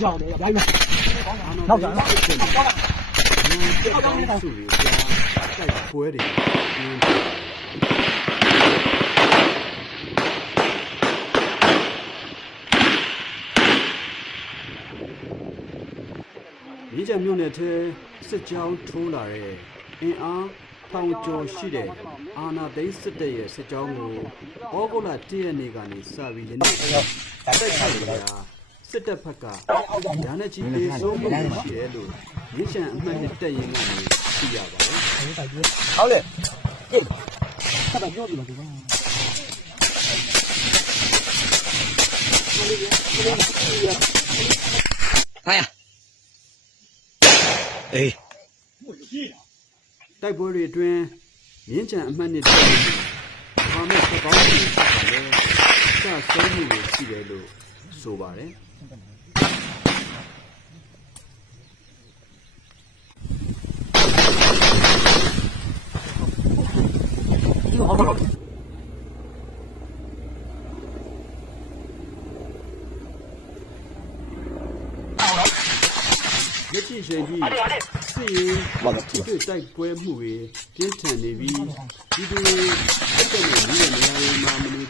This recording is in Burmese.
ကြောက်တယ်ဗျာကြီးမယ်နောက်ကြနော်တက်တောင်းစုတွေကြားတိုက်ပွဲတွေပြင်းမြင်းချံမြို့နယ်ထဲစစ်ကြောင်းထိုးလာတဲ့အင်အားထောင်ကျော်ရှိတဲ့အာနာသိန်းစစ်တပ်ရဲ့စစ်ကြောင်းကိုဩဂုတ်လ၁ရက်နေ့ကနေစပြီးယနေ့တိုက်ခိုက်နေတာ စစ်တပ်ဘက်ကညာနဲ့ကြီးလေးစိုးမှုရှိတယ်လို့မြင်းချံအမှတ်နဲ့တက်ရင်ကနေသိရပါတယ် ဟုတ်လေဟေးဆက်တော့ပြောကြည့်ပါဦး 哎呀，哎， တိုက်ပွဲတွေအတွင်းမြင်းချံအမှတ်နဲ့တက်ရင်ဘာမှသကောင်းမှုတွေဆက်တယ်စဆုံးမှုတွေရှိတယ်လို့ ဆိုပါတယ်ဒီဟောတော့လက်ရှိချိန်ကြီးစစ်ရေးထိတွေ့တိုက်ပွဲမှုတွေပြင်းထန်နေပြီးဒီလိုတက်တဲ့နေနေနေရာတွေမှာ